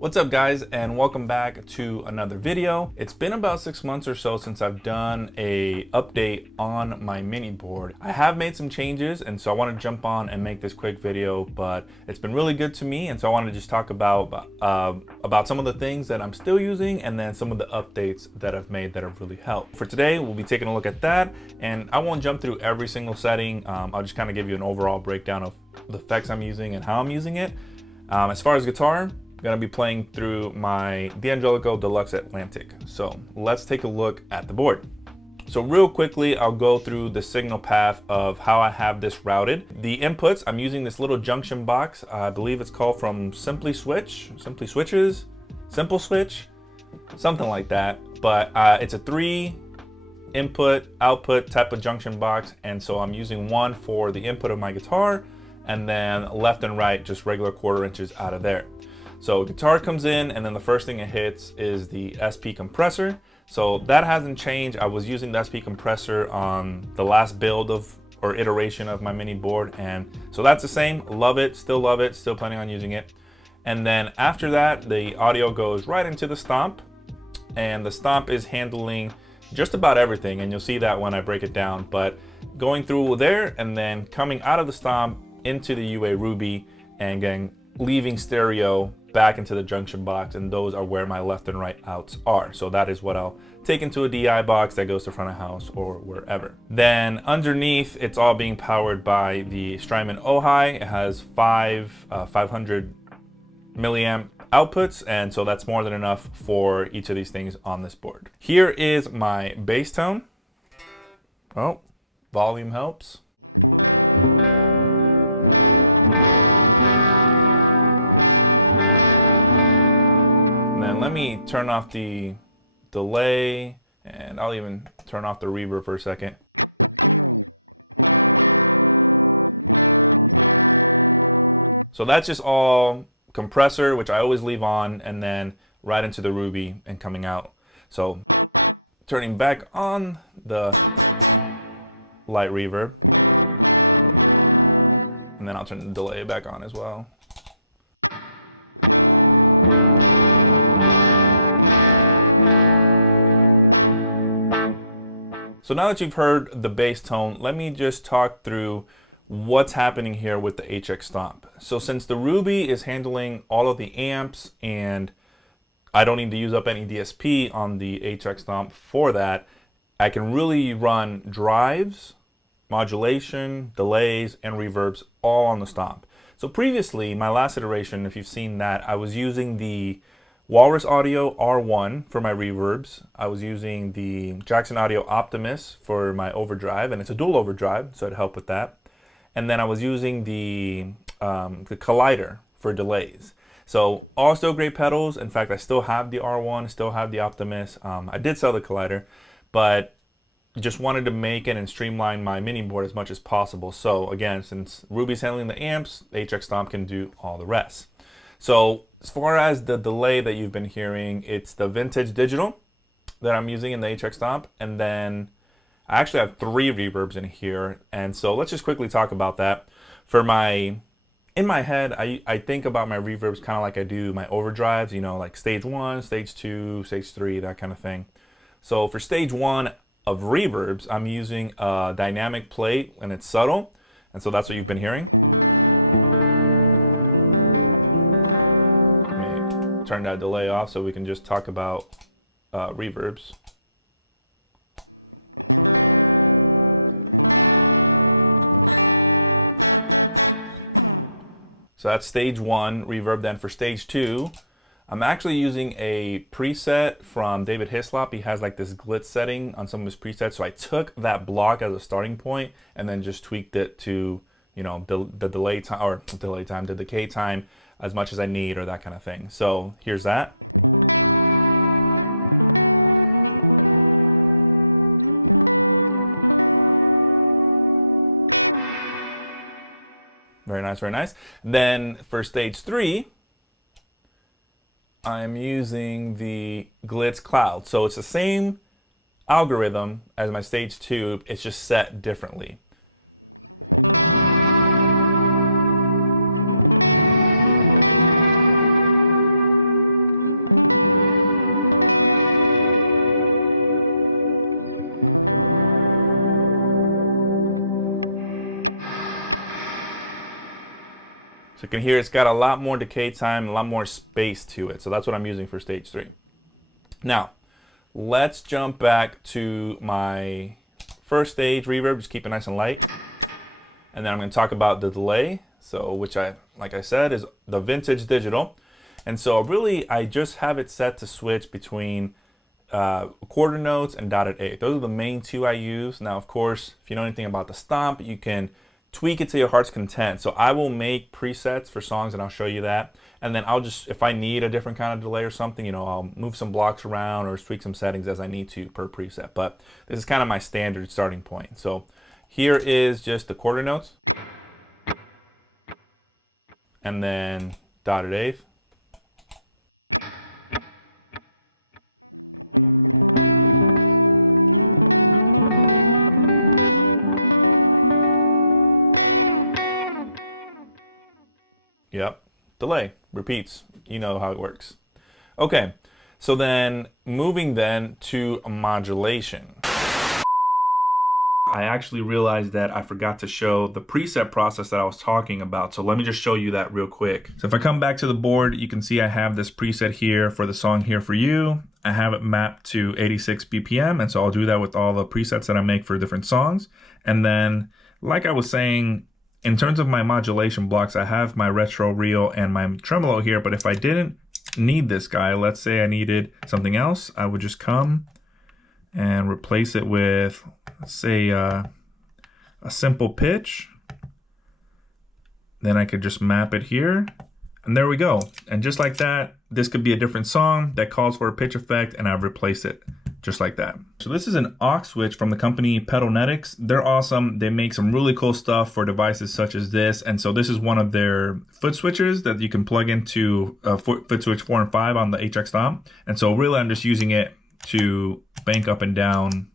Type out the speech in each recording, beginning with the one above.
What's up guys, and welcome back to another video. It's been about 6 months or so since I've done a update on my mini board. I have made some changes, and so I want to jump on and make this quick video, but it's been really good to me, and so I want to just talk about some of the things that I'm still using and then some of the updates that I've made that have really helped. For today, we'll be taking a look at that, and I won't jump through every single setting. I'll just kind of give you an overall breakdown of the effects I'm using and how I'm using it. As far as guitar, I'm gonna be playing through my Angelico Deluxe Atlantic. So let's take a look at the board. So real quickly, I'll go through the signal path of how I have this routed. The inputs, I'm using this little junction box. I believe it's called from Simple Switch, something like that. But it's a 3 input output type of junction box. And so I'm using one for the input of my guitar, and then left and right, just regular 1/4 inches out of there. So guitar comes in, and then the first thing it hits is the SP compressor. So that hasn't changed. I was using the SP compressor on the last build or iteration of my mini board, and so that's the same. Love it, still planning on using it. And then after that, the audio goes right into the Stomp, and the Stomp is handling just about everything, and you'll see that when I break it down. But going through there and then coming out of the Stomp into the UA Ruby and getting leaving stereo back into the junction box, and those are where my left and right outs are. So that is what I'll take into a DI box that goes to front of house or wherever. Then underneath, it's all being powered by the Strymon Ojai. It has 500 milliamp outputs, and so that's more than enough for each of these things on this board. Here is my bass tone. Oh, volume helps. And then let me turn off the delay, and I'll even turn off the reverb for a second. So that's just all compressor, which I always leave on, and then right into the Ruby and coming out. So turning back on the light reverb, and then I'll turn the delay back on as well. So now that you've heard the bass tone, let me just talk through what's happening here with the HX Stomp. So since the Ruby is handling all of the amps, and I don't need to use up any DSP on the HX Stomp for that, I can really run drives, modulation, delays, and reverbs all on the Stomp. So previously, my last iteration, if you've seen that, I was using the Walrus Audio R1 for my reverbs. I was using the Jackson Audio Optimus for my overdrive, and it's a dual overdrive, so it helped with that. And then I was using the Collider for delays. So all still great pedals. In fact, I still have the R1, still have the Optimus. I did sell the Collider, but just wanted to make it and streamline my mini board as much as possible. So again, since Ruby's handling the amps, HX Stomp can do all the rest. So as far as the delay that you've been hearing, it's the vintage digital that I'm using in the HX Stomp, and then I actually have 3 reverbs in here, and so let's just quickly talk about that. In my head, I think about my reverbs kind of like I do my overdrives, you know, like stage 1, stage 2, stage 3, that kind of thing. So for stage 1 of reverbs, I'm using a dynamic plate, and it's subtle, and so that's what you've been hearing. Turn that delay off so we can just talk about reverbs. So that's stage 1 reverb. Then for stage 2, I'm actually using a preset from David Hislop. He has like this glitz setting on some of his presets. So I took that block as a starting point and then just tweaked it to, you know, the delay time, the decay time as much as I need, or that kind of thing. So here's that. Very nice, very nice. Then for stage 3, I'm using the Glitz Cloud. So it's the same algorithm as my stage 2, it's just set differently. So you can hear it's got a lot more decay time, a lot more space to it. So that's what I'm using for stage 3. Now, let's jump back to my first stage reverb. Just keep it nice and light. And then I'm going to talk about the delay. So which like I said, is the vintage digital. And so really, I just have it set to switch between quarter notes and dotted eighth. Those are the main two I use. Now, of course, if you know anything about the Stomp, you can tweak it to your heart's content. So I will make presets for songs, and I'll show you that. And then I'll just, if I need a different kind of delay or something, you know, I'll move some blocks around or tweak some settings as I need to per preset. But this is kind of my standard starting point. So here is just the quarter notes, and then dotted eighth. Yep, delay, repeats, you know how it works. Okay, so then moving then to modulation. I actually realized that I forgot to show the preset process that I was talking about. So let me just show you that real quick. So if I come back to the board, you can see I have this preset here for the song Here For You. I have it mapped to 86 BPM. And so I'll do that with all the presets that I make for different songs. And then, like I was saying, in terms of my modulation blocks, I have my retro reel and my tremolo here. But if I didn't need this guy, let's say I needed something else, I would just come and replace it with, let's say, a simple pitch. Then I could just map it here, and there we go. And just like that, this could be a different song that calls for a pitch effect, and I've replaced it just like that. So this is an aux switch from the company Pedalboard. They're awesome. They make some really cool stuff for devices such as this. And so this is one of their foot switches that you can plug into foot switch 4 and 5 on the HX Stomp. And so really I'm just using it to bank up and down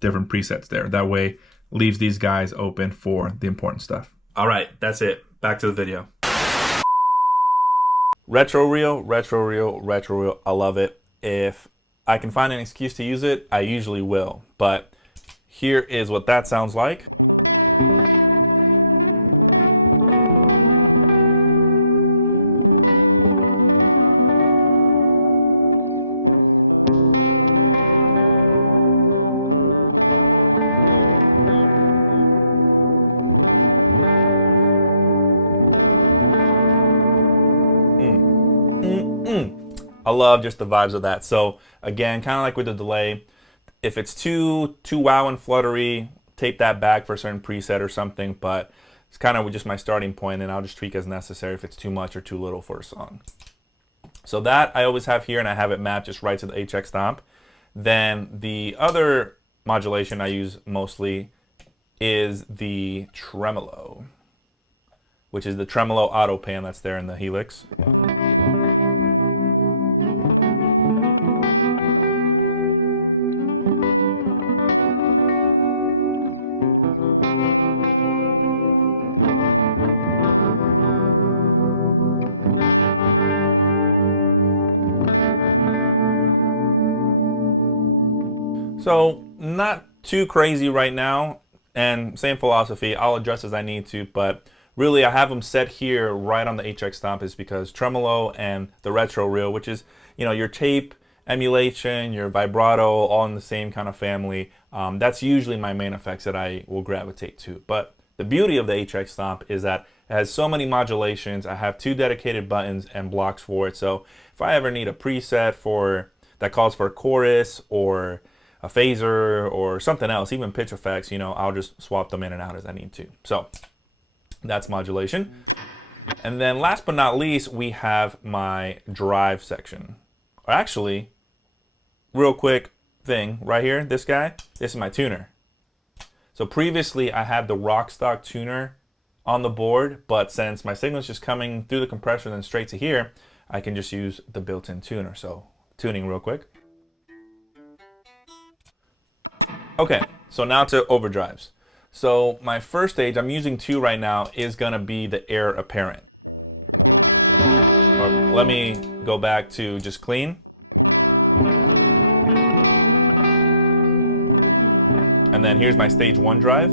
different presets there. That way leaves these guys open for the important stuff. All right, that's it. Back to the video. Retro reel, retro reel, retro reel. I love it. If I can find an excuse to use it, I usually will. But here is what that sounds like. I love just the vibes of that. So again, kind of like with the delay, if it's too wow and fluttery, tape that back for a certain preset or something, but it's kind of just my starting point, and I'll just tweak as necessary if it's too much or too little for a song. So that I always have here, and I have it mapped just right to the HX Stomp. Then the other modulation I use mostly is the tremolo, which is the tremolo auto pan that's there in the Helix. So not too crazy right now, and same philosophy, I'll adjust as I need to, but really I have them set here right on the HX Stomp is because tremolo and the retro reel, which is, you know, your tape, emulation, your vibrato, all in the same kind of family, that's usually my main effects that I will gravitate to. But the beauty of the HX Stomp is that it has so many modulations. I have 2 dedicated buttons and blocks for it, so if I ever need a preset for that calls for a chorus or a phaser or something else, even pitch effects, you know, I'll just swap them in and out as I need to. So that's modulation. And then last but not least, we have my drive section. Or actually, real quick thing right here, this guy, this is my tuner. So previously I had the rock stock tuner on the board, but since my signal's just coming through the compressor and then straight to here, I can just use the built-in tuner. So tuning real quick. Okay, so now to overdrives. So my first stage, I'm using 2 right now, is gonna be the air apparent. Or let me go back to just clean. And then here's my stage 1 drive.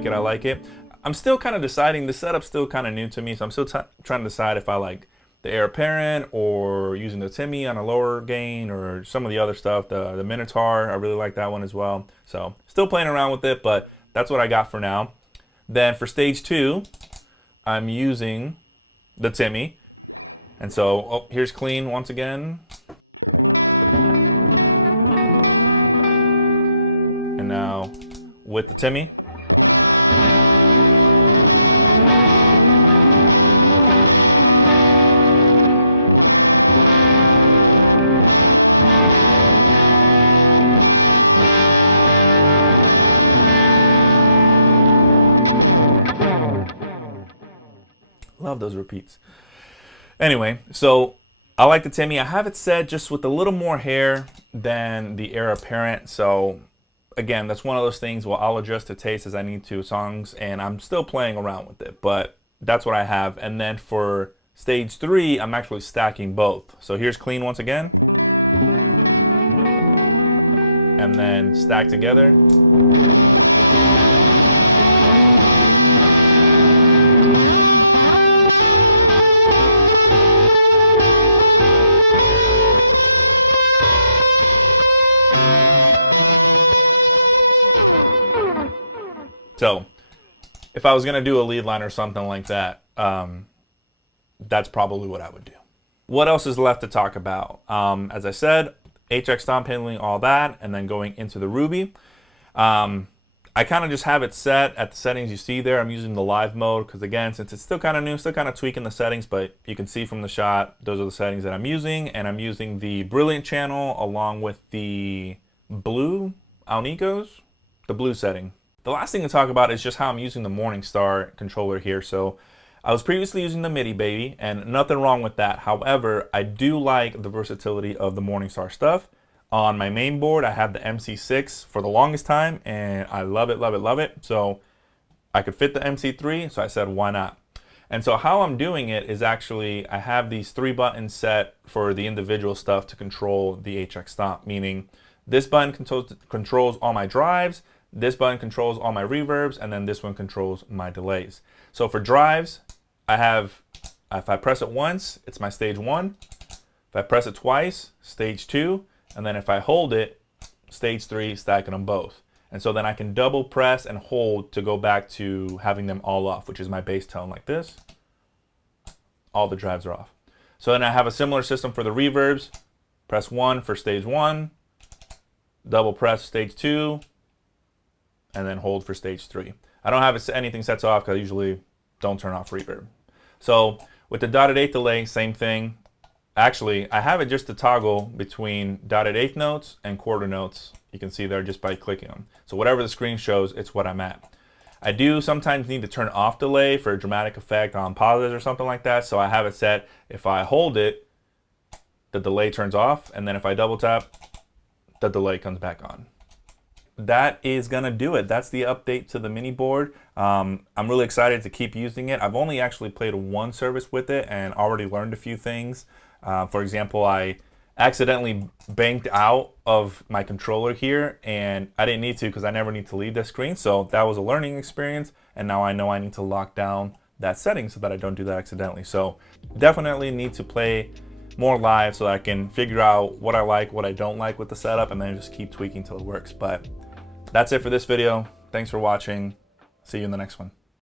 like it, I like it. I'm still kind of deciding. The setup's still kind of new to me, so I'm still trying to decide if I like the heir apparent or using the Timmy on a lower gain or some of the other stuff. The Minotaur, I really like that one as well. So still playing around with it, but that's what I got for now. Then for stage 2, I'm using the Timmy. And so, oh, here's clean once again. And now with the Timmy. Love those repeats. Anyway, so I like the Timmy. I have it set just with a little more hair than the heir apparent. So again, that's one of those things where I'll adjust to taste as I need to songs, and I'm still playing around with it, but that's what I have. And then for stage 3, I'm actually stacking both. So here's clean once again. And then stack together. So if I was going to do a lead line or something like that, that's probably what I would do. What else is left to talk about? As I said, HX Stomp handling all that, and then going into the Ruby. I kind of just have it set at the settings you see there. I'm using the live mode because, again, since it's still kind of new, still kind of tweaking the settings, but you can see from the shot, those are the settings that I'm using. And I'm using the Brilliant channel along with the blue Alnicos, the blue setting. The last thing to talk about is just how I'm using the Morningstar controller here. So I was previously using the MIDI baby, and nothing wrong with that. However, I do like the versatility of the Morningstar stuff. On my main board, I have the MC6 for the longest time, and I love it, love it, love it. So I could fit the MC3, so I said, why not? And so how I'm doing it is actually, I have these 3 buttons set for the individual stuff to control the HX Stomp, meaning this button controls all my drives, this button controls all my reverbs, and then this one controls my delays. So for drives, I have, if I press it once, it's my stage 1. If I press it twice, stage 2. And then if I hold it, stage 3, stacking them both. And so then I can double press and hold to go back to having them all off, which is my bass tone like this. All the drives are off. So then I have a similar system for the reverbs. Press 1 for stage 1, double press stage 2, and then hold for stage 3. I don't have anything set off because I usually don't turn off reverb. So with the dotted 8th delay, same thing. Actually, I have it just to toggle between dotted 8th notes and quarter notes. You can see there just by clicking them. So whatever the screen shows, it's what I'm at. I do sometimes need to turn off delay for a dramatic effect on pauses or something like that. So I have it set, if I hold it, the delay turns off. And then if I double tap, the delay comes back on. That is gonna do it. That's the update to the mini board. I'm really excited to keep using it. I've only actually played 1 service with it and already learned a few things. For example, I accidentally banked out of my controller here, and I didn't need to because I never need to leave the screen. So that was a learning experience, and now I know I need to lock down that setting so that I don't do that accidentally. So definitely need to play more live so that I can figure out what I like, what I don't like with the setup, and then just keep tweaking till it works. But that's it for this video. Thanks for watching. See you in the next one.